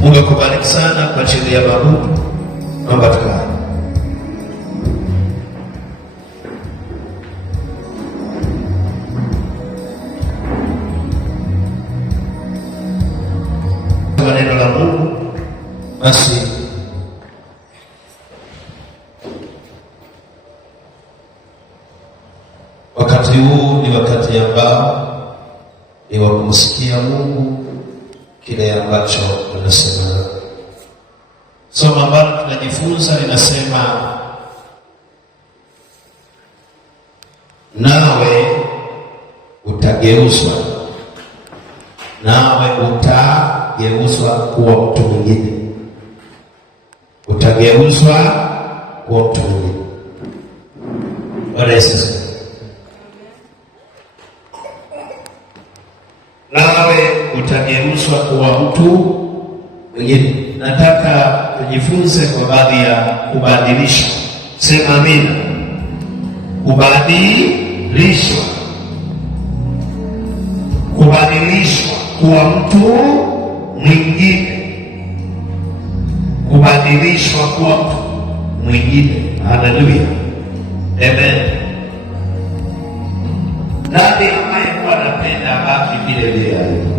Mungu akubariki sana kwa ajili ya mabudu. Naomba tukae. Neno la Mungu basi wakati huu ni wakati ambao ni wa kumsikia Mungu kile ambacho anasema. Somo ambalo tunajifunza linasema, nawe utageuzwa, nawe utageuzwa kuwa mtu mwingine, utageuzwa kuwa mtu mwingine. Bwana Yesu. Nawe utageuzwa kuwa mtu mwingine. Nataka tujifunze kwa baadhi ya kubadilishwa. Sema amina. Kubadilishwa, kubadilishwa kuwa mtu mwingine, kubadilishwa kuwa mtu mwingine. Haleluya, amen. Nani ambaye huwa anapenda baki vile vile alivyo?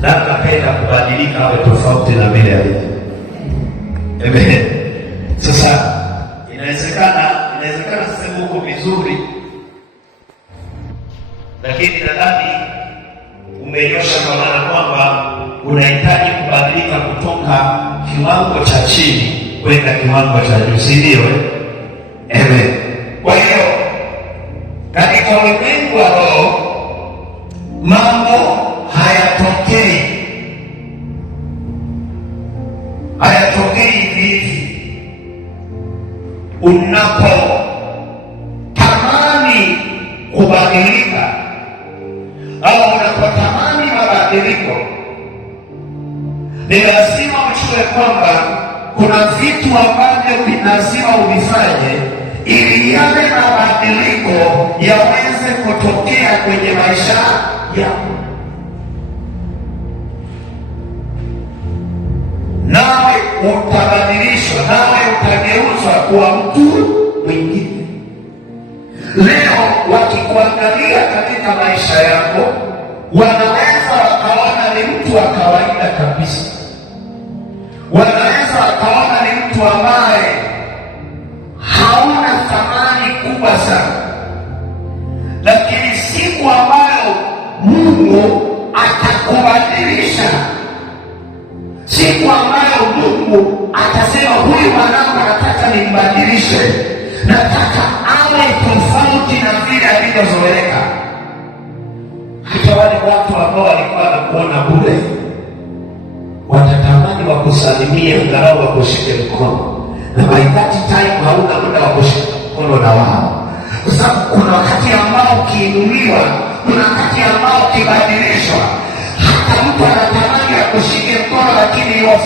Nani anapenda kubadilika awe tofauti na vile alivyo? Amen. Sasa inawezekana sema uko vizuri, lakini nadhani umenyosha kwa maana kwamba unahitaji kubadilika kutoka kiwango cha chini kwenda kiwango cha juu, si ndio? Amen. Kwa hiyo katika ulimwengu wa roho mambo hayatokei hivi. Unapotamani kubadilika au unapotamani mabadiliko, ni lazima ujue kwamba kuna vitu ambavyo lazima uvifanye ili yale mabadiliko yaweze kutokea kwenye maisha yako. Nawe utabadilishwa, nawe utageuzwa kuwa mtu mwingine. Leo wakikuangalia katika maisha yako, wanaweza wakaona ni mtu wa kawaida kabisa, wanaweza wakaona ni mtu ambaye hauna thamani kubwa sana, lakini siku ambayo Mungu atakubadilisha, siku ambayo Mungu atasema huyu mwanangu nataka nimbadilishe, nataka awe tofauti na vile alivyozoeleka, hata wale watu ambao walikuwa wanakuona bure watatamani wakusalimie, angalau wakushike mkono, na by that time hauna muda wa kushika mkono na wao, kwa sababu kuna wakati ambao ukiinuliwa, kuna wakati ambao ukibadilishwa, hata mtu anatamani akushike mkono, lakini you are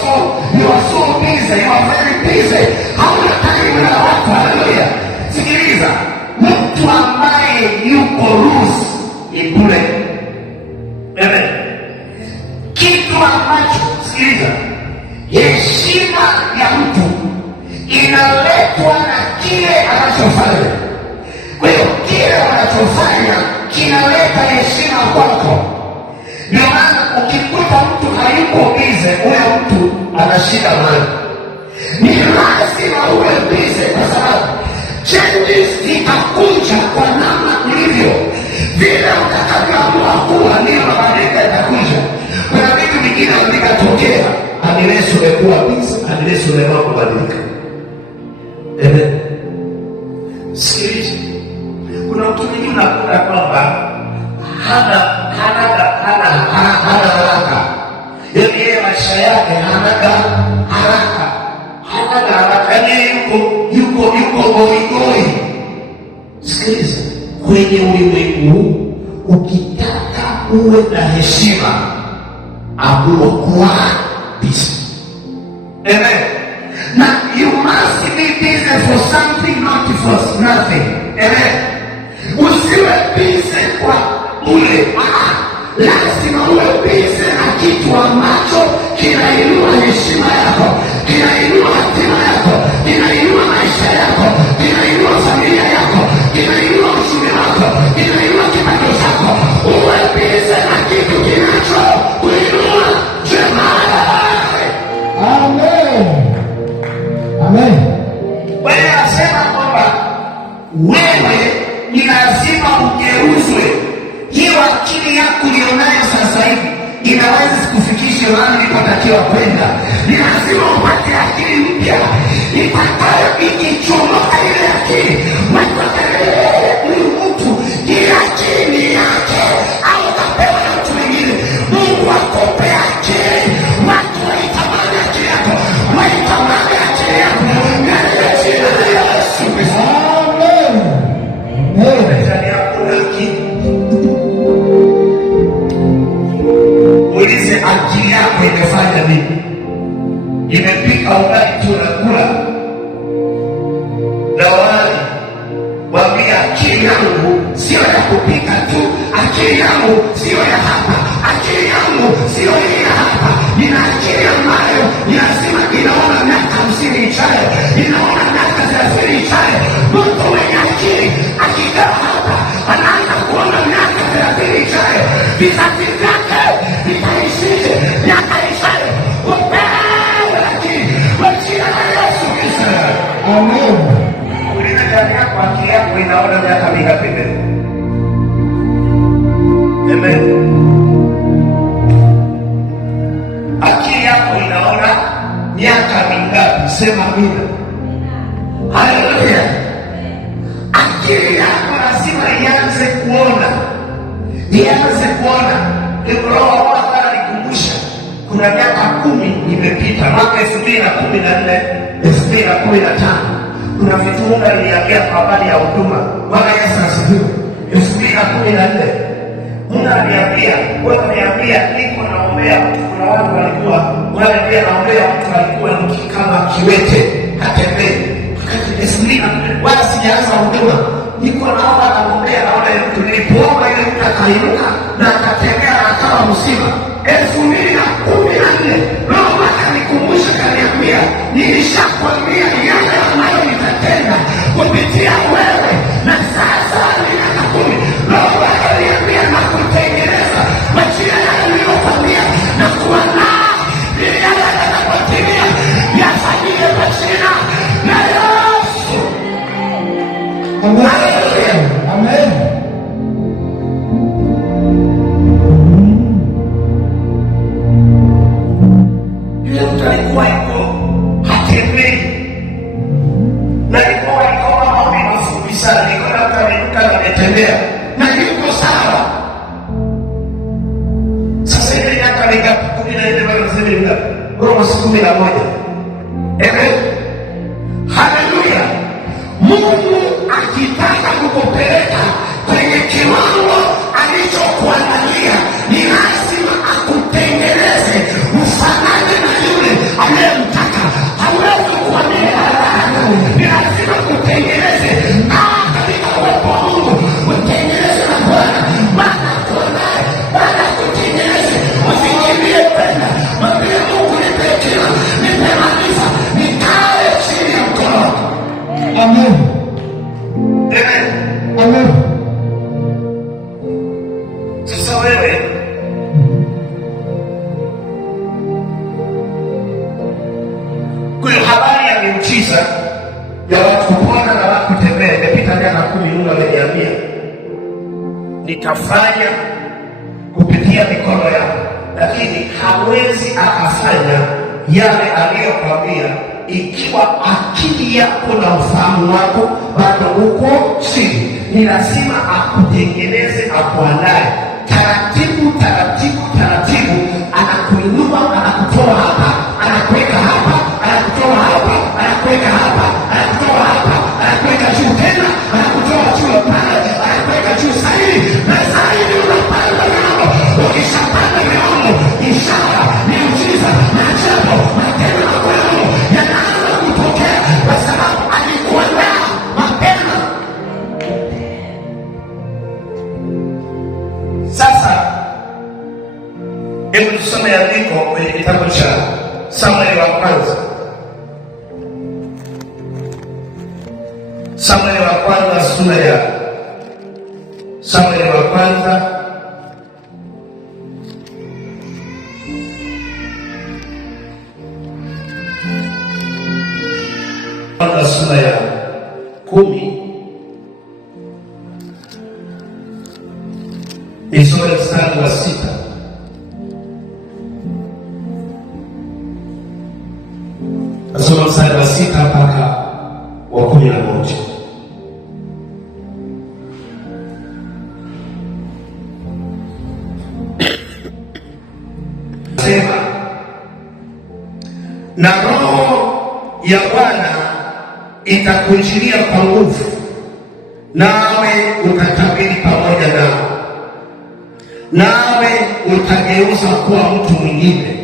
so busy, you are very busy, hauna time na watu. Haleluya. Sikiliza, mtu ambaye yuko loose ni bure. Amen. Kitu ambacho, sikiliza, heshima ya mtu inaletwa na kile anachofanya. Kwa hiyo kile anachofanya kinaleta heshima kwako. Ndio maana ukikuta mtu hayuko bize, huyo mtu ana shida mali. Ni lazima uwe bize, kwa sababu changes itakuja kwa namna ulivyo. Vile utakavyoamua kuwa ndio mabadiliko yatakuja. Kuna vitu vingine vikatokea unless umekuwa bize, unless umeamua kubadilika. Sikiliza, kuna mtu mwingine unakuta kwamba hana haraka, yaani yeye maisha yake hana haraka, yaani yuko goigoi. Sikiliza, kwenye ulimwengu ukitaka uwe na heshima, amua kuwa busy. Amen. Now you must be busy for something, not for nothing. Amen. Usiwe busy kwa ule, lazima uwe busy na kitu ambacho mahali nilipotakiwa kwenda. Ni lazima upate akili mpya itakayo ikichomoka ile akili huyu mtu kila chini yake au kapewa na mtu mwingine. Mungu akupe akili, watu waitamani akili yako, waitamani akili yako katika jina la Yesu Kristo. Ndani yako na akili, ulize akili yako imefanya nini? Imepika ugali tu unakula na wali, wambia akili yangu sio ya kupika tu, akili yangu sio ya hapa, akili yangu sio hii hapa. Nina akili ambayo ni lazima inaona miaka 50 ijayo, inaona miaka 30 ijayo. Mtu mwenye akili akikaa hapa anaanza kuona miaka 30 ijayo, vizazi vyake vitaishije miaka ijayo. Upewe akili kwa jina la Yesu Kristo. Amen. Uliza ndani yako, akili yako inaona miaka mingapi mbele? Amen. Akili yako inaona miaka mingapi? Sema amina. Haleluya. Akili yako lazima ianze kuona. Roho wa Bwana alikumbusha kuna miaka 10 imepita, mwaka 2014, 2015. Kuna vitu Mungu aliniambia kwa habari ya huduma. Bwana Yesu asifiwe. 2014 Mungu aliniambia, wewe niambia niko naombea mtu. Kuna watu walikuwa wanaambia naombea mtu alikuwa ni kama kiwete hatembei. Wala sijaanza huduma, niko naomba naombea, naona mtu, nilipoomba ile mtu akainuka na akatembea na akawa mzima. 2014 Roho akanikumbusha, kaniambia nilishakwambia yale ambayo nitatenda kupitia wewe, na sasa ni miaka 10. Roho akaniambia na kutengeneza kwa njia yale niliyokwambia na kuandaa ili yale yatakapotimia yafanyike kwa jina la Yesu. Haleluya. Amen. Alikuwa yuko hatembei, na alikuwa maombi mafupi sana, nilikuwa namka ametembea na yuko sawa. Sasa ile miaka mingapi? 14 bado nasema ni ngapi? Roho 11. Amen. Haleluya. Mungu akitaka kukupeleka kwenye kiwango alichokuandalia, ni lazima akutengeneze ufanane na yule anayemtaka. Hawezi kuamini haraka, ni lazima kutengeneze katika uwepo wa Mungu, utengeneze na Bwana. Baada ya kuonaye, baada ya kutengeneze, usikimbie kwenda mwambie Mungu, nipe hekima, nipe maarifa, nikae chini ya mkono wako. Amen. Amen. Amen. Sasa wewe kwa habari ya miujiza ya watu kupona na watu kutembea imepita miaka 10. Mungu ameniambia nitafanya kupitia mikono yako, lakini hawezi akafanya yale aliyokwambia ikiwa akili yako na ufahamu wako bado uko chini. Ni lazima akutengeneze, akuandae taratibu taratibu taratibu, anakuinua, anakutoa hapa, anakuweka hapa, anakutoa hapa, anakuweka hapa, anakutoa hapa, anakuweka juu tena, anakutoa juu pale, anakuweka juu zaidi na zaidi. Unapanda nao, ukishapanda nao, ishara, miujiza, maajabu, matendo ya Mungu yanaanza kutokea kwa sababu alikuandaa mapema. Sasa hebu tusome andiko kwenye kitabu cha Samueli wa kwanza. Samueli wa kwanza sura ya Samueli wa kwanza sura ya 10 isome mstari wa 6. mstari wa 6 mpaka wa 11. Sema, na Roho ya Bwana itakujilia kwa nguvu, nawe utatabiri pamoja nao, nawe utageuza kuwa mtu mwingine.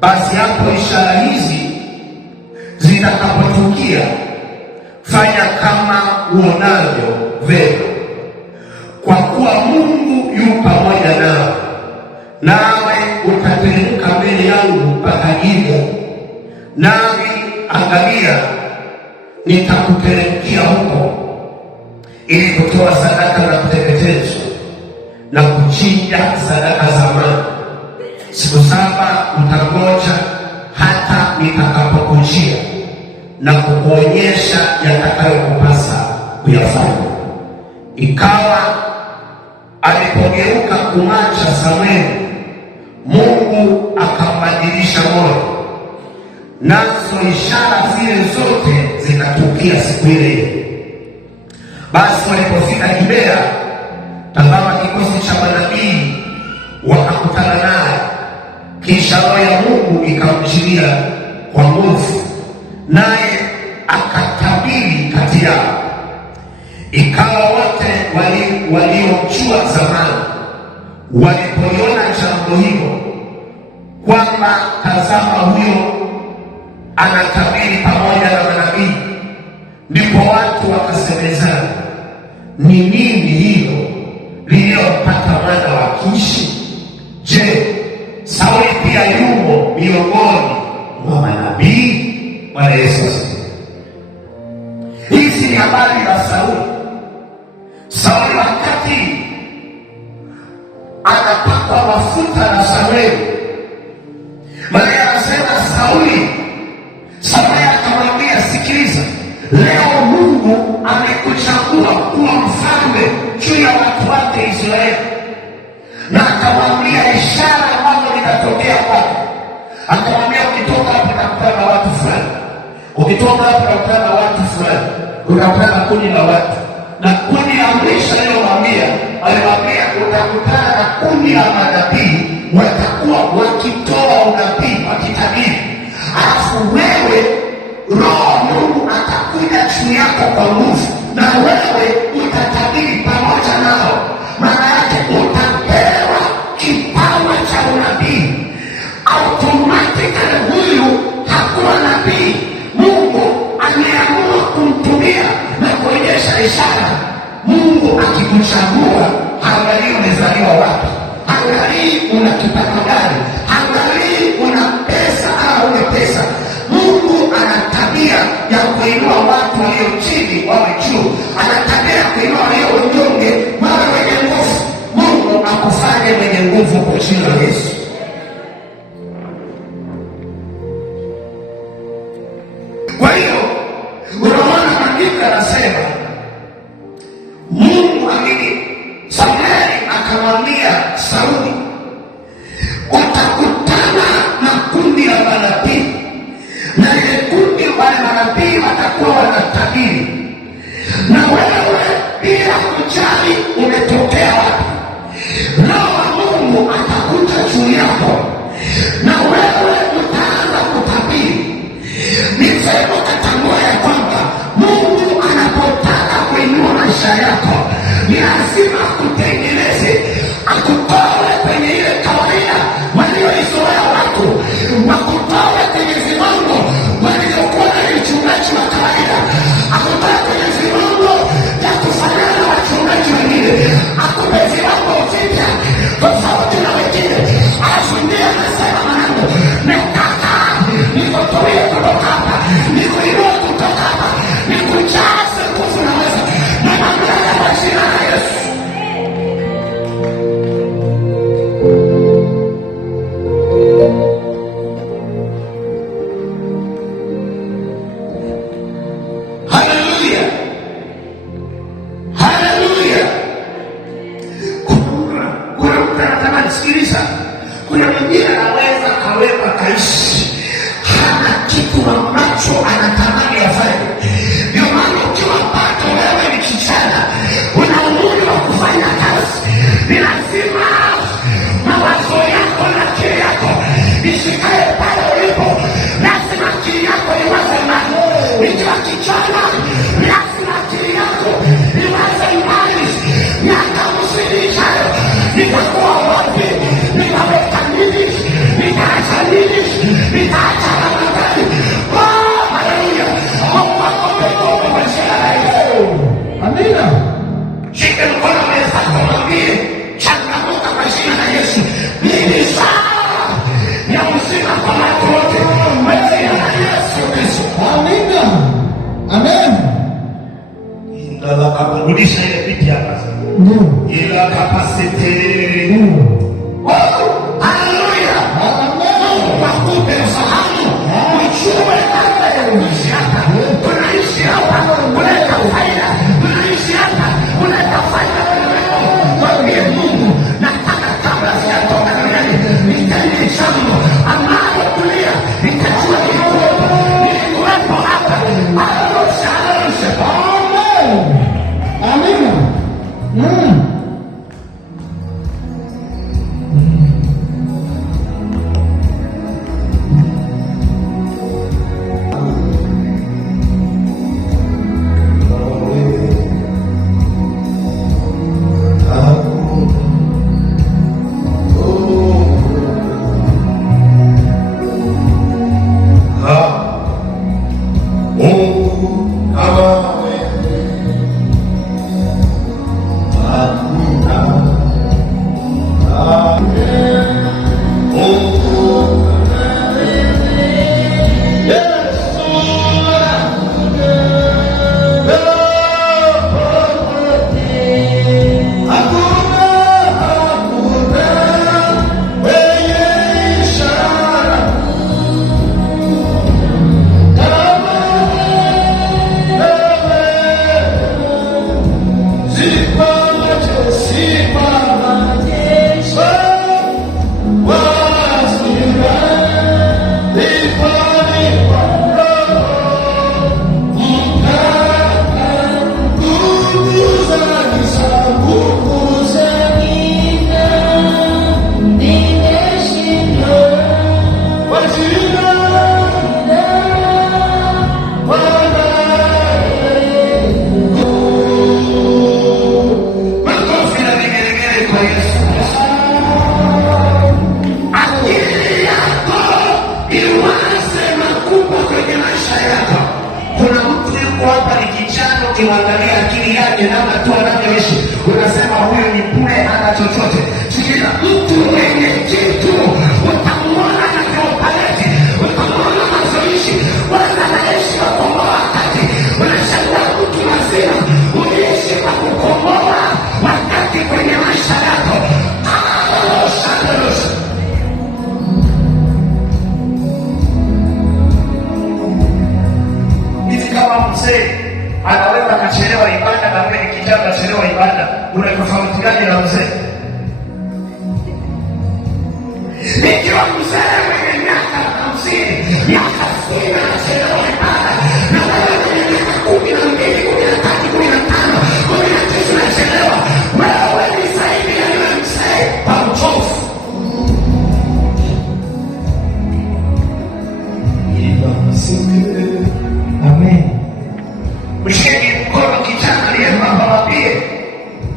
Basi hapo ishara hizi zitakapotukia, fanya kama uonavyo vema, kwa kuwa Mungu yu pamoja nawe. Nawe utateremka mbele yangu mpaka Gibeoni, nami angalia, nitakuteremkia huko, ili kutoa sadaka za kuteketezwa na kuchinja sadaka za amani. Siku 7 utangoja hata nitakapokujia na kukuonyesha yatakayokupasa kuyafanya. Ikawa alipogeuka kumwacha Samweli, Mungu akambadilisha moyo, nazo ishara zile zote zikatukia siku ile. Basi walipofika Gibea, tazama, kikosi cha manabii wakakutana naye. Kisha Roho ya Mungu ikamjilia kwa nguvu, naye akatabiri kati yao. Ikawa wote waliomjua zamani walipoliona jambo hilo, kwamba tazama, huyo anatabiri pamoja na manabii, ndipo watu wakasemezana, ni nini hilo lililompata mwana wa Kishi? Je, Sauli pia yumo miongoni mwa manabii? Bwana Yesu asifiwe. Hizi ni habari za Sauli. Sauli wakati anapakwa mafuta na Samweli, Maria anasema Sauli akamwambia, sikiliza, leo Mungu amekuchagua kuwa mfalme juu ya watu wake Israeli. Na akamwambia ishara ambazo litatokea kwake. Akamwambia, ukitoka hapa utakutana na watu fulani, ukitoka hapa utakutana na watu fulani, utakutana na kundi la watu. Na kundi la mwisho alimwambia utakutana na kundi la manabii, watakuwa wakitoa unabii, wakitabiri. Alafu wewe, Roho Mungu atakuja juu yako kwa nguvu, na wewe utatabiri pamoja nao. Maana yake utapewa kipawa cha unabii. Automatically huyu hakuwa nabii, Mungu ameamua kumtumia na kuonyesha ishara. Mungu akikuchagua, angalii umezaliwa wapi, angalii una kipato gani, angalii una pesa au una pesa. Mungu ana tabia ya kuinua watu walio chini wawe juu, ana tabia ya kuinua walio wanyonge wawe wenye nguvu. Mungu akufanye mwenye nguvu kwa jina la Yesu. Kwa hiyo unaona maandiko yanasema, Mungu Samweli akamwambia Sauli, utakutana na kundi la manabii, na ile kundi wale manabii watakuwa wanatabiri, na wewe bila kujali umetokea wapi, Roho wa Mungu atakuja juu yako, na wewe utaanza kutabiri. Ni sema katambua ya kwamba Mungu anapotaka kuinua maisha yako, ni lazima akutengeneze, akutoe kwenye ile kawaida walioizoea watu, wakutoe kwenye viwango waliokuwa na uchungaji wa kawaida, akutoe kwenye viwango vya kufanana na wachungaji wengine, akupe viwango vipya tofauti na wengine. Alafu ndiye anasema, mwanangu, nataka nikutoe kutoka hapa, nikuinua kutoka hapa, nikujaze nguvu na uwezo na mamlaka kwa jina la Yesu. Haleluya, haleluya. Kuna mtu anatamani, sikiliza, kuna mwingine anaweza kaweka kaishi hana kitu ambacho anatamani afanye. Ndio maana ukiwa bado wewe ni kijana, una umri wa kufanya kazi, ni lazima mawazo yako na akili yako isikae pale ulipo. Lazima akili yako iwaze mbali. Ikiwa kijana, lazima akili yako iwaze mbali. Miaka 50 ijayo nitakuwa wapi? Nitaweka nini? Nitaacha nini? Nitaacha namna gani? Haleluya! Mungu akubariki kwa jina la Yesu. Amina. Shika mkono mwenzako, mwambie changamoto kwa jina la Yesu. Ni saa ya uzima kwa watu wote kwa jina la Yesu Kristo. Amina. Amen. Ndala kaburudisha ile piti hapa. Ila kapasite. Haleluya. Amen. Wakupe ufahamu. Ujue unaishi hapa. Unaishi hapa. Unaleta faida. Unaishi hapa. Unaleta faida. Mwambie Mungu, nataka kabla sijatoka duniani nitende jambo ambalo dunia itajua nilikuwepo hapa. Arusha. Amen. Amina. Ukiangalia akili yake namna tu anavyoishi, unasema huyu ni bure, hana chochote. Sikiliza, mtu mwenye kitu utamwona anavyopaleti, utamwona anavyoishi, wala anaishi kwa kukomboa wakati. Unashangaa mtu mzima unaishi kwa kukomboa wakati kwenye maisha yako. Hivi kama mzee anaweza akachelewa ibada na wewe ni kijana unachelewa ibada, una tofauti gani na mzee? Ikiwa mzee mwenye miaka 50, miaka 60 anachelewa ibada, na wewe mwenye miaka 12, 13, 15, 19 unachelewa, wewe ni zaidi ya yule mzee kwa uchovu. Amen. Mshike mkono kijana aliyemwamba, mwambie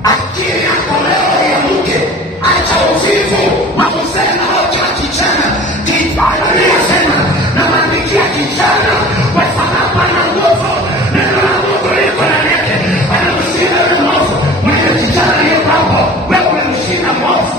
akili yako leo iamke. Acha uvivu wa kusema wote wa kijana. Biblia inasema na maandikia kijana kwa sababu ana nguvu, neno la Mungu liko ndani yake, anamshinda yule mwovu. Mwenye kijana aliyeko hapo, wewe umemshinda mwovu.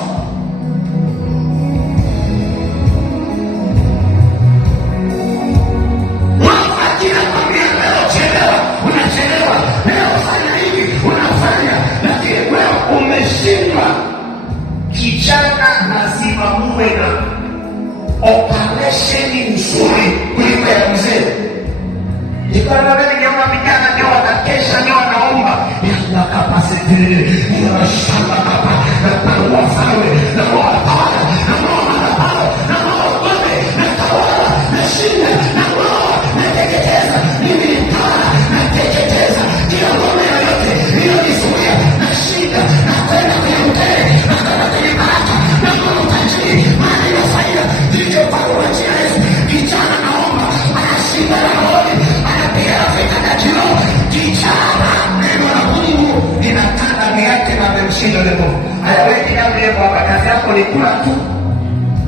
Kijana lazima muwe na operesheni nzuri kuliko ya mzee. Nikiona vijana ndio wanakesha, ndio wanaomba nakapasitiri nashamba hapa na kuwa fawe na kuwa tawala na kuwa madhabahu na kuwa ngome na tawala na shinda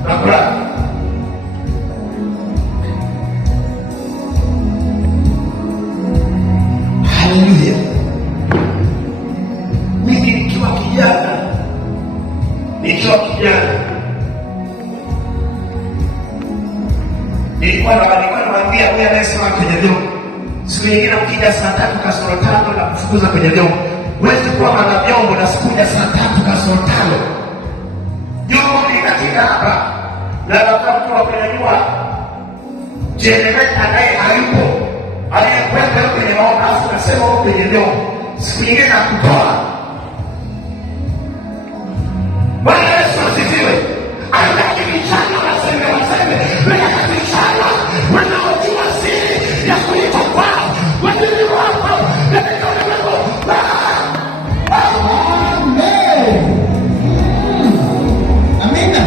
nakula. Haleluya. Mimi nikiwa kijana nilikuwa namwambia huyu anayesema kwenye vyombo, siku nyingine ukija saa 3:05 na kufukuza kwenye vyombo, huwezi kuwa mana vyombo na sikuja saa 3:05. Vyombo ni katika hapa na wakati wa kunyanyua jenereta naye hayupo, aliyekuwepo kwenye maombi, afu nasema huko kwenye vyombo, siku nyingine nakutoa. Bwana Yesu asifiwe. Anataka vijana waseme nataka vijana wanaojua siri ya kuitwa kwao wajili wako katika ulimwengu. Amen. Amina.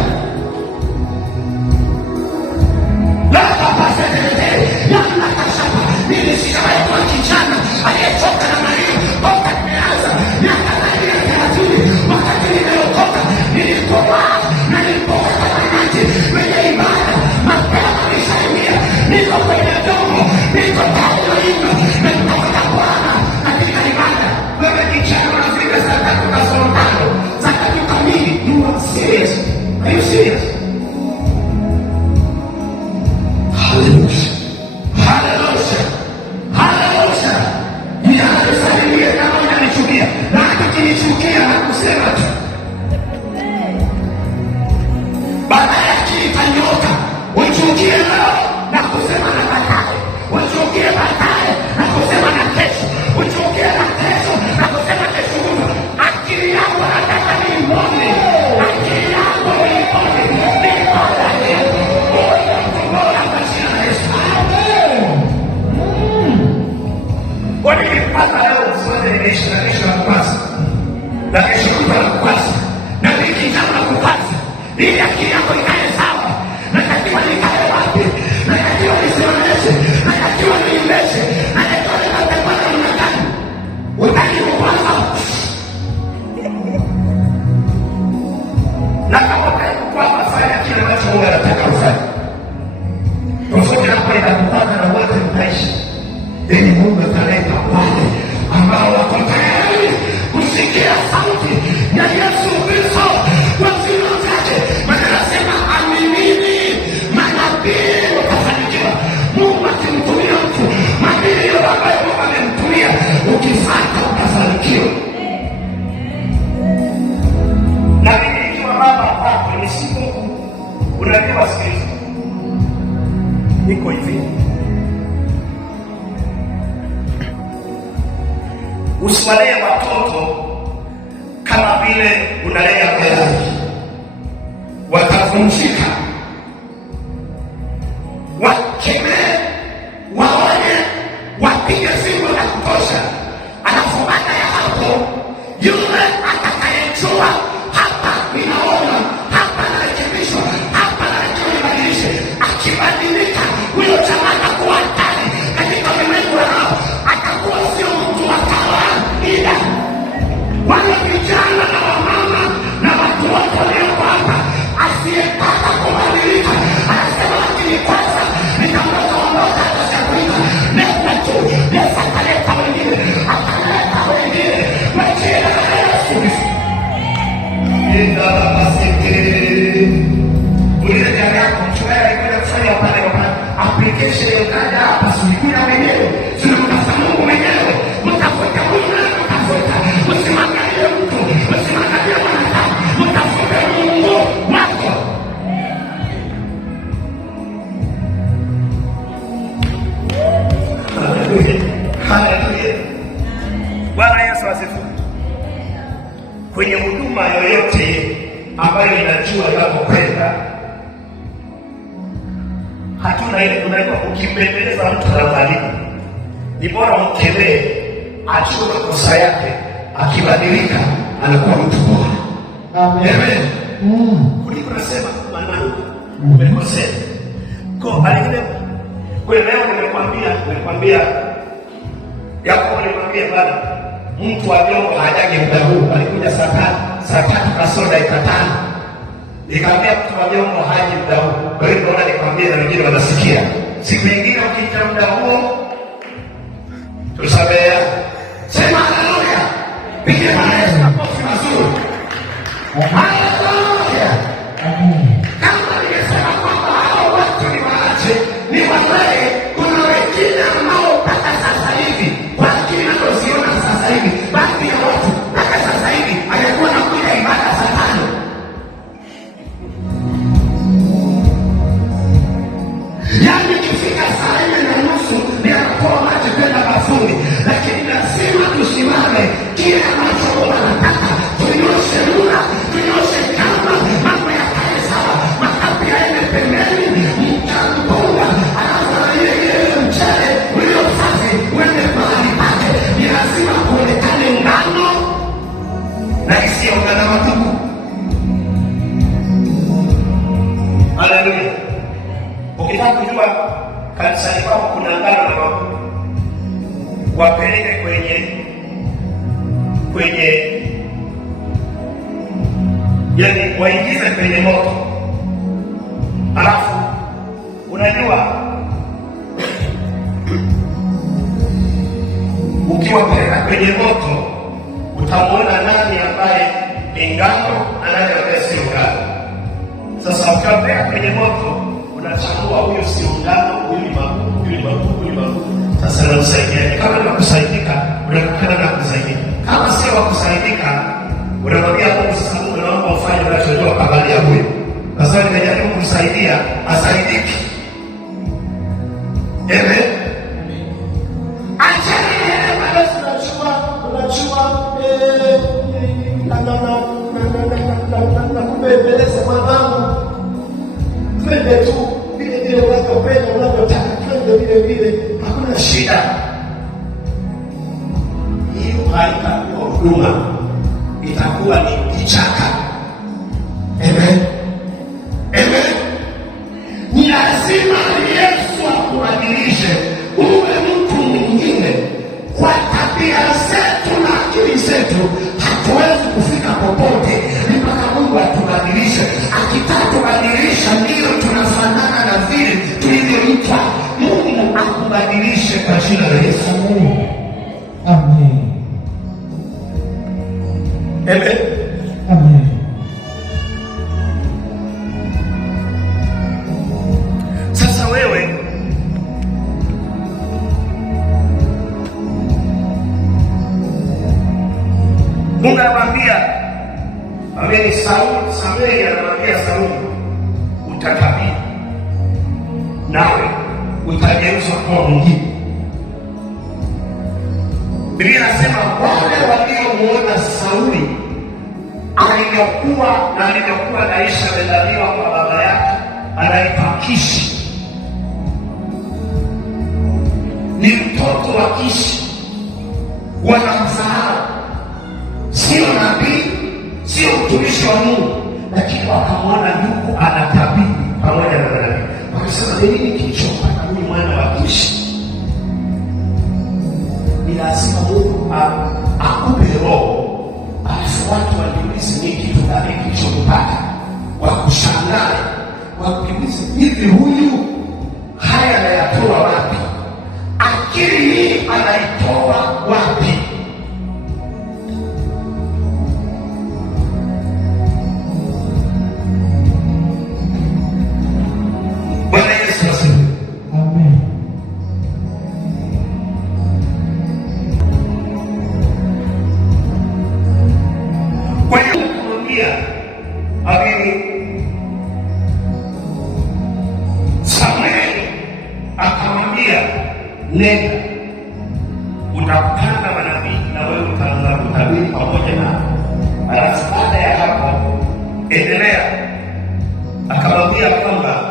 La kapasete ya nakashapa nilishawahi kwa kijana aliyetoka na Maria toka Meaza miaka 30 wakati niliokoka nilikuwa na nilipoka maji kwenye ibada mapema nishaingia, niko kwenye domo, niko tayari hivyo na ninakwenda Bwana katika ibada. Wewe kijana unafika saa 3:05 saa 3 kamili, you are serious? Are you serious? Hallelujah. Hallelujah. Hallelujah. Ninasalimia kama unanichukia na hata kinichukia na kusema tu baadaye kitanyoka, uchukie leo na kusema na baadaye, uchukie baadaye na kusema na kesho, uchukie na kesho na kusema kesho kutwa. Akili yako nataka niimone, akili yako niimone, niimone uwe mtubora kwa jina la Yesu. Kwani nilipata leo usiweze nimeishi na kupasa na kesho kutwa na kupasa na wiki ijayo na kupasa, ili akili yako ikae sawa. Natakiwa nikae wapi? Natakiwa nisimamishe, natakiwa niimbeshe, natakiwa nitakuwa na namna gani? Utakiwa kwanza. Na kama utakuwa kufanya kile ambacho Mungu anataka ufanye, tofauti hapo itakupata na wote mtaishi. Ili Mungu ataleta wale ambao wako tayari kusikia sauti ya Yesu Kristo kwa jina lake. Maana anasema aminini manabii utafanikiwa. Mungu akimtumia mtu, manabii ambayo Mungu amemtumia, ukifuata utafanikiwa. Na mimi nikiwa baba hapa ni siku unajua sikiliza. Niko hivi. Usiwalee watoto kama vile unalea mayai, watavunjika. Wakemee, waone, wapige fimbo la kutosha. Alafu baada ya hapo, yule atakayejua hapa ninaona, hapa narekebishwa, hapa narekebisha nibadilishe, akibadilika huyo jamaa atakuwa hatari katika ulimwengu wao, atakuwa sio mtu wa kawaida. Wale vijana na wamama na watu wote walioko hapa, asiyetaka kubadilika anasema lakini kwanza nitaondoka atasakuika nenda tu, Yesu akaleta wengine, akaleta wengine kwa jina la Yesu. Nenda basi ulile gari yako mchungaji alikuja kufanya upande wa application ya kaja hapa, sikuja mwenyewe, sio mtafuta Mungu mwenyewe, mtafuta Mungu na mtafuta, usimwangalie mtu, usimwangalie mwanadamu, mtafuta Mungu wako. Haleluya. Haleluya. Bwana Yesu asifiwe. Kwenye huduma yoyote ambayo inajua inapokwenda, hatuna ile unajua, ukimbembeleza mtu anadhalimu, ni bora mkemee, achue makosa yake, akibadilika anakuwa mtu bora. Amen. Kuliko nasema mwanangu umekosea. Kwa alingine kwa leo nimekwambia Yakobo nimekwambia bwana, mtu wa jongo hajaje muda huu, alikuja saa 3 kasoro dakika 5. Nikamwambia mtu wa Jongo haji muda huu. Kwa hiyo naona nikwambie na wengine wanasikia. Siku nyingine ukiita muda huo tusamehe. Sema haleluya. Pigia Yesu makofi mazuri. Haleluya. Kama nimesema kwamba hao watu ni waache, ni wazee, kuna wengine ambao mpaka sasa hivi, kwa akili nazoziona sasa hivi, baadhi ya watu mpaka sasa hivi hayakuwa na kuja ibada saa 5. Yaani ikifika saa 4:30 ni anapoa maji kwenda bafuni, lakini lazima tusimame kile ambacho wanataka. Tunyoshe lura, tunyoshe kama mambo ya kae sawa, makapi yaende pembeni, mtampunga, alafu na ile mchele ulio safi uende mahali pake. Ni lazima kuonekane ngano na isiyo ngano matupu. Haleluya. Ukitaka kujua kanisani kwako kuna ngano na mafuta, wapeleke kwenye yani waingize kwenye moto. Alafu unajua ukiwapeleka kwenye moto utamwona nani ambaye ni ngano na nani ambaye sio ngano. Sasa ukiwapeleka kwenye moto unachagua huyo sio ngano, huyu ni magugu. Sasa unamsaidia. Kama ni kusaidika, unakutana na kusaidika. Kama sio wa kusaidika, unamwambia Mungu, sasa Mungu naomba ufanye unachojua kwa habari ya huyu. Sasa nimejaribu kumsaidia, asaidiki. Amen. Achana yeye bado na kubembeleza mwanangu. Twende tu vile unavyopenda, unavyotaka, twende vile. Hakuna shida. Hiyo haitakuwa huduma, itakuwa ni kichaka. Amen. Amen. Ni lazima Yesu akubadilishe uwe mtu mwingine. Kwa tabia zetu na akili zetu hatuwezi kufika popote mpaka Mungu atubadilishe. Akitaka tubadilisha ndio tunafanana na vile tulivyoitwa. Mungu akubadilishe kwa jina la Yesu. Amen. Amen. Amen. Sasa wewe Mungu anamwambia ameni Samueli anamwambia Sauli, utatabiri nawe utageuzwa kuwa mwingine. Biblia inasema wale waliomuona Sauli alivyokuwa naisha amezaliwa kwa baba yake anaitwa Kishi, ni mtoto wa Kishi, wanamsahau. Sio nabii, sio mtumishi wa Mungu, lakini wakamwona yuko anatabiri pamoja na nabii. Wakasema, nini kilichopata huyu mwana wa Kishi? Ni lazima Mungu akupe roho, alafu watu wajiulize ni kitu gani kilichopata, wakushangae, wakiulize hivi, huyu haya anayatoa wapi? Akili hii anaitoa wapi? Bwana Yesu asifiwe. Amen. Kwa hiyo kumwambia Samueli akamwambia, nenda utakutana na manabii na wewe utaanza kutabiri pamoja nao. Alafu baada ya hapo endelea. Akamwambia kwamba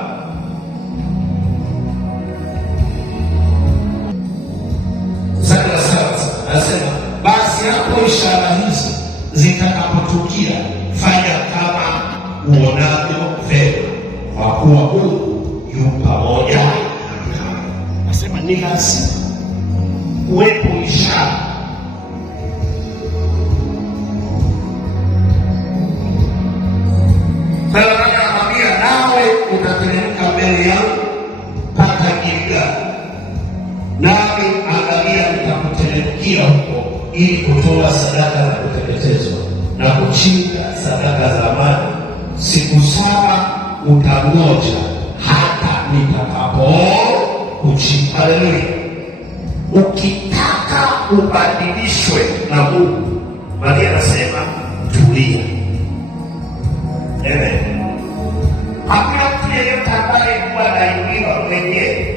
anasema, basi hapo ishara hizi zitakapotukia, fanya kama uonavyo vema, kwa kuwa Mungu yu pamoja nawe. Anasema ni lazima uwepo ishara. Sasa ili kutoa sadaka za kuteketezwa na kuchinja sadaka za amani. Siku 7 utangoja hata nitakapo kuchinja. Haleluya! Ukitaka ubadilishwe na Mungu, Maria anasema tulia. Hakuna mtu yeyote ambaye kuwa anainuliwa mwenyewe.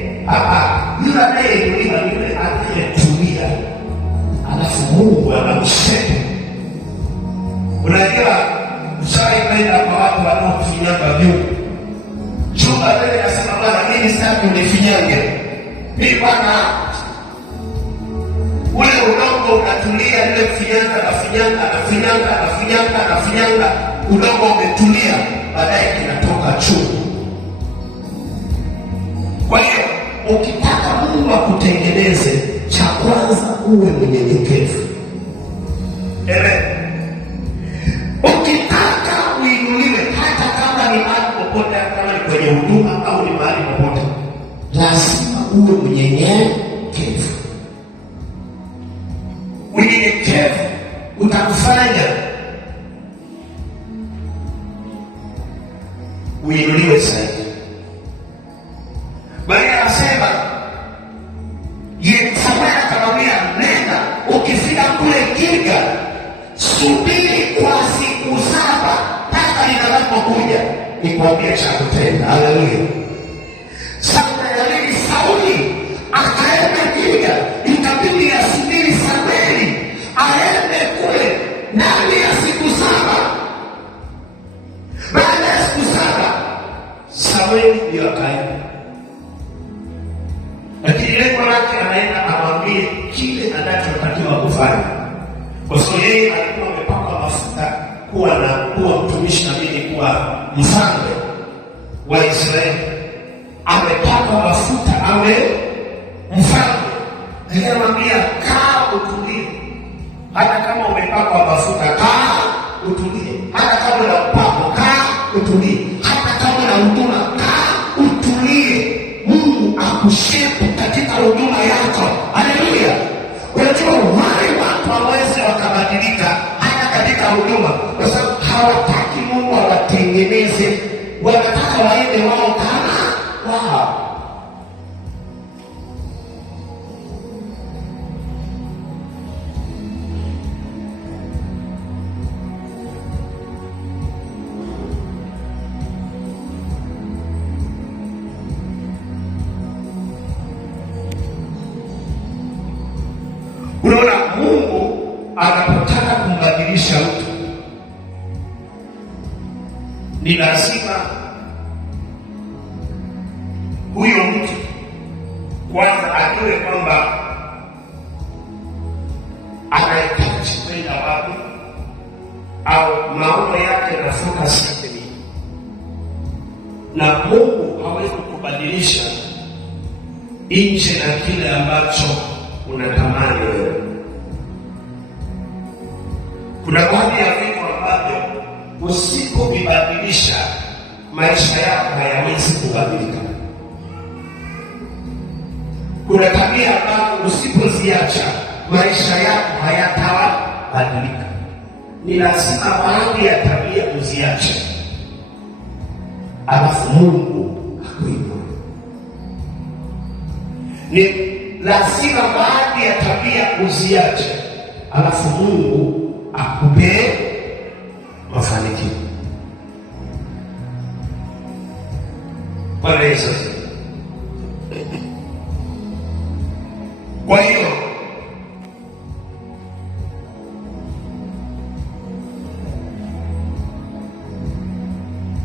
Yule anayeinuliwa ni yule anayetulia, alafu Mungu anamsema. Unajua ushaipenda kwa watu wanaofinyanga vyungu. Chumba leo nasema Bwana, mimi sitaki unifinyange. Mimi Bwana, ule udongo unatulia, ile finyanga, udongo umetulia, baadaye kinatoka chungu. Kwa hiyo ukitaka Mungu akutengeneze, cha kwanza uwe mnyenyekevu. Ukitaka uinuliwe, hata kama ni mahali popote, kama ni kwenye huduma au ni mahali popote, lazima uwe mnyenyekevu. Unyenyekevu utakufanya uinuliwe zaidi. Bali anasema Samueli akamwambia, nenda, ukifika kule Gilgal subiri kwa siku 7 mpaka nitakapokuja nikwambie cha kutenda. Haleluya! Sauli akaenda Gilgal, ikabidi asubiri Samueli aende kule ndani ya siku 7. Baada ya siku 7 Samueli ndio akaenda, lakini lengo lake anaenda amwambie kile anachotakiwa kufanya, kwa sababu yeye alikuwa amepakwa mafuta kuwa mtumishi na mimi kuwa mfalme wa Israeli. Amepakwa mafuta awe mfalme. Anamwambia kaa utulie. Hata kama umepakwa mafuta, kaa utulie. Hata kama una upako, kaa utulie. Hata kama una huduma, kaa utulie. Mungu akushepu katika huduma yako. Haleluya! Unajua wale watu hawawezi wakabadilika hata katika huduma, kwa sababu hawataki Mungu awatengeneze, wanataka waende wao kama wao. Unaona, Mungu anapotaka kumbadilisha mtu ni lazima huyo mtu kwanza ajue kwamba anahitaji kwenda wapi, au maono yake na focus yake ni. Na Mungu hawezi kubadilisha nje na kile ambacho unatamani wewe. Kuna baadhi ya vitu ambavyo usipobadilisha maisha yako hayawezi kubadilika. Kuna tabia ambazo usipoziacha maisha yako hayatabadilika. Ni lazima baadhi ya tabia uziache, alafu Mungu akuinue. Ni lazima baadhi ya tabia uziache, alafu Mungu akupe mafanikio. Bwana Yesu. Kwa hiyo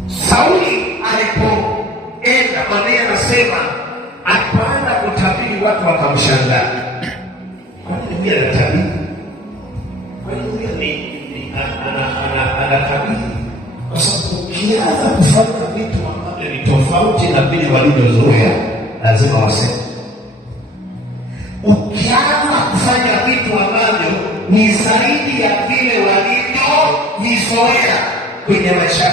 Sauli alipoenda, Maria anasema alipoanza kutabiri watu wakamshangaa. Kwa nini huyu anatabiri? Kwa nini huyu anatabiri? Kwa sababu ukianza kufanya vitu ambavyo ni tofauti na vile walivyozoea, lazima waseme. Ukianza kufanya vitu ambavyo ni zaidi ya vile walivyovizoea kwenye maisha,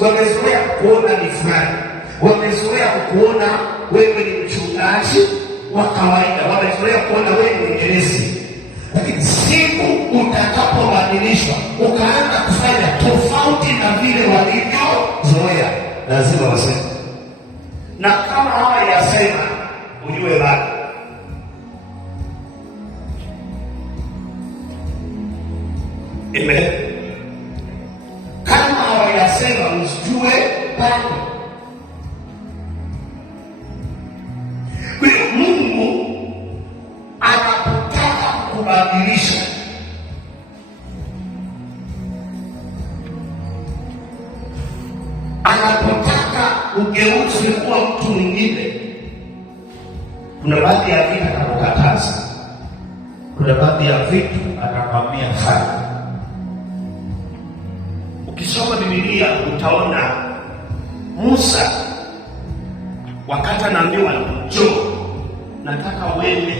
wamezoea kuona ni fulani, wamezoea kuona wewe ni mchungaji wa kawaida, wamezoea kuona wewe ni mwinjilisti. Lakini siku utakapobadilishwa ukaanza kufanya tofauti na vile walivyozoea, lazima waseme. Na kama hawayasema, ujue bado. Amen. Kama hawayasema, usijue bado. Kwa hiyo Mungu anapotaka kubadilisha, anapotaka ugeuzi kuwa mtu mwingine, kuna baadhi ya vitu anakukataza, kuna baadhi ya vitu anakwambia fanya. Ukisoma Biblia utaona Musa wakati anaambiwa njoo, nataka uende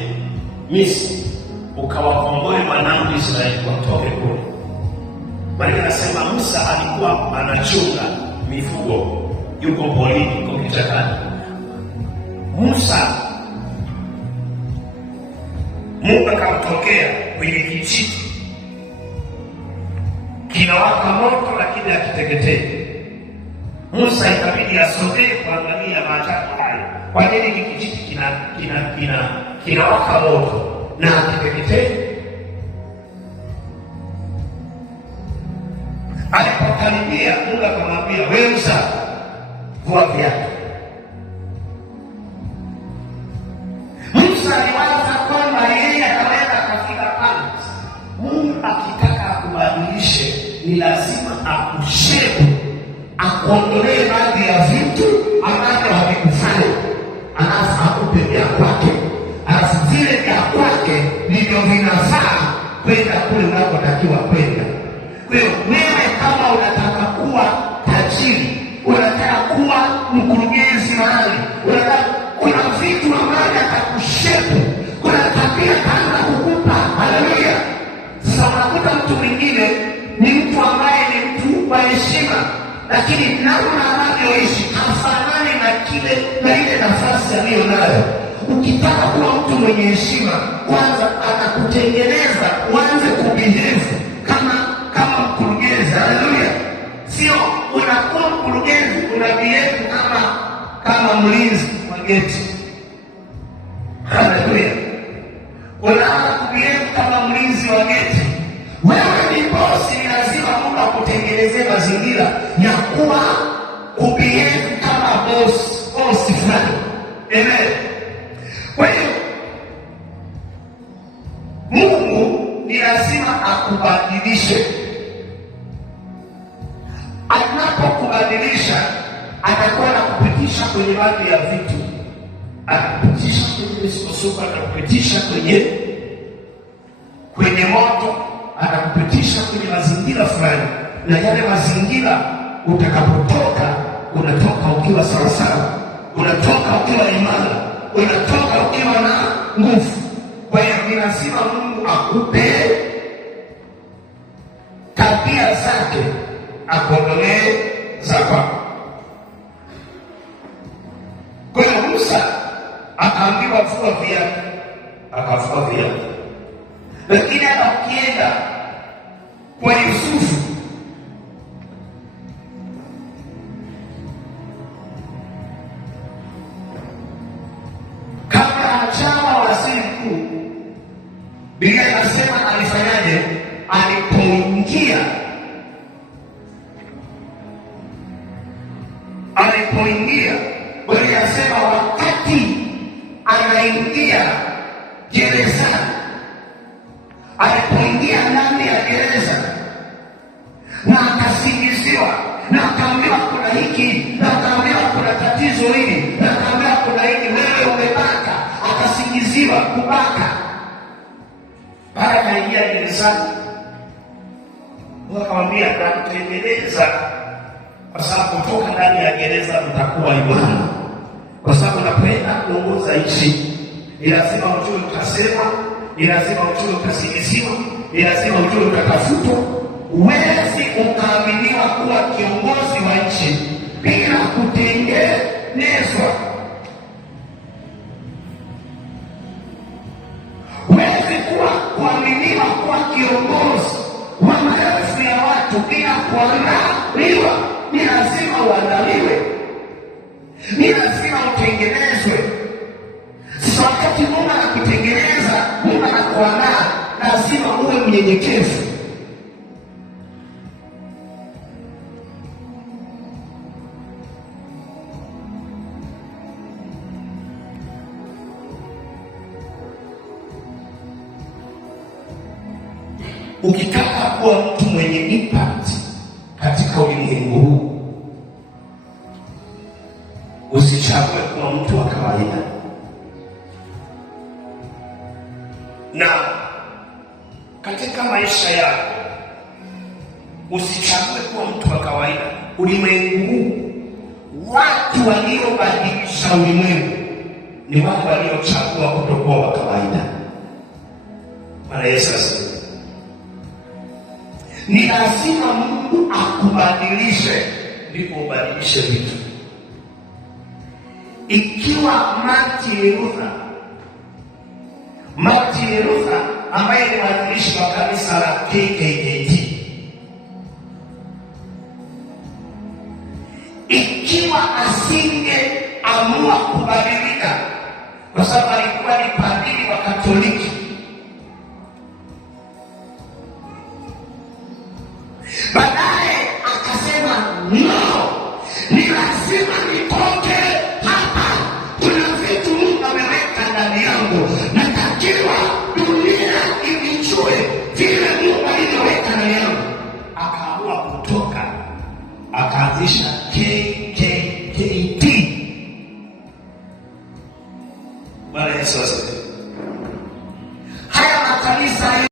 Misri ukawakomboe wanangu Israeli watoke kule. Bali anasema Musa alikuwa anachunga mifugo, yuko porini, yuko kichakani. Musa, Mungu akamtokea kwenye kijiti kinawaka moto lakini hakiteketei. Musa ikabidi asogee kuangalia maajabu hayo. Kwa nini hiki kijiti kinawaka moto na hakiteketei? Alipokaribia, Mungu akamwambia, wewe Musa, vua viatu. Musa aliwaza kwamba yeye ataweza kufika pale. Mungu akitaka akubadilishe, ni lazima akushepu, akuondolee baadhi ya vitu ambavyo havikufanya, alafu akupe vya kwake, alafu vile vya kwake ndivyo vinafaa kwenda kule unakotakiwa kwenda. Kwa hiyo wewe kama unataka kuwa tajiri, unataka kuwa mkurugenzi mahali, kuna vitu ambavyo atakushepu, kuna tabia kaanza kukupa. Haleluya! Sasa unakuta mtu mwingine ni mtu ambaye ni mtu wa heshima, lakini namna anavyoishi hafanani na ile nafasi aliyo nayo. Ukitaka kuwa mtu mwenye heshima, kwanza atakutengeneza uanze kubehave kama mkurugenzi. Haleluya! Sio unakuwa mkurugenzi unabehave kama mlinzi wa geti. Haleluya! Unaanza kubehave kama mlinzi wa geti. Wewe ni bosi, ni lazima Mungu akutengenezee mazingira ya kuwa kubehave kama bosi fulani. Amen. Kwa hiyo Mungu ni lazima akubadilishe. Anapokubadilisha, atakuwa anakupitisha kwenye baadhi ya vitu, anakupitisha kwenye misukosuko, anakupitisha kwenye moto, anakupitisha kwenye mazingira fulani, na yale mazingira utakapotoka, unatoka ukiwa sawasawa, unatoka ukiwa imara, unatoka ukiwa na nguvu. Kwa hiyo ni lazima Mungu akupe tabia zake, akuondolee za kwako. Kwa hiyo Musa akaambiwa vua viatu, akavua viatu. Lakini akienda kwa Yusufu, kabla ajawa waziri mkuu, Biblia inasema alifanyaje? Alipoingia, Biblia inasema wakati anaingia gerezani, alipoingia ndani ya gereza na akasingiziwa na akaambiwa kuna hiki, na akaambiwa kuna tatizo hili, na akaambiwa kuna hiki, wewe umebaka, akasingiziwa kubaka. Baada ya kuingia gerezani, Mungu akamwambia nakutengeneza, kwa sababu kutoka ndani ya gereza utakuwa imara, kwa sababu unapoenda kuongoza nchi ni lazima ujue utasema, ni lazima ujue utasingiziwa, ni lazima ujue utatafutwa. Huwezi ukaaminiwa kuwa kiongozi wa nchi bila kutengenezwa. Huwezi kuaminiwa kuandaliwa. Ni lazima uandaliwe, ni lazima utengenezwe. Sasa wakati Mungu anakutengeneza, Mungu anakuandaa, lazima uwe mnyenyekevu. Ukitaka kuwa mtu mwenye impact katika ulimwengu huu, usichague kuwa mtu wa kawaida. Na katika maisha yako usichague kuwa mtu wa kawaida. Ulimwengu huu, watu waliobadilisha ulimwengu ni watu waliochagua kutokuwa wa kawaida. Bwana Yesu asifiwe. Ni lazima Mungu akubadilishe ndipo ubadilishe vitu. Ikiwa Martin Luther ambaye ni mwanzilishi wa kanisa la KKKT, ikiwa asingeamua kubadilika, kwa sababu alikuwa ni padri wa Katoliki, baadaye akasema no, ni lazima nitoke hapa. Kuna vitu Mungu ameweka ndani yangu, natakiwa dunia ivijue vile Mungu alivyoweka ndani yangu. Akaamua kutoka, akaanzisha KKKT. Bwana Yesu asifiwe.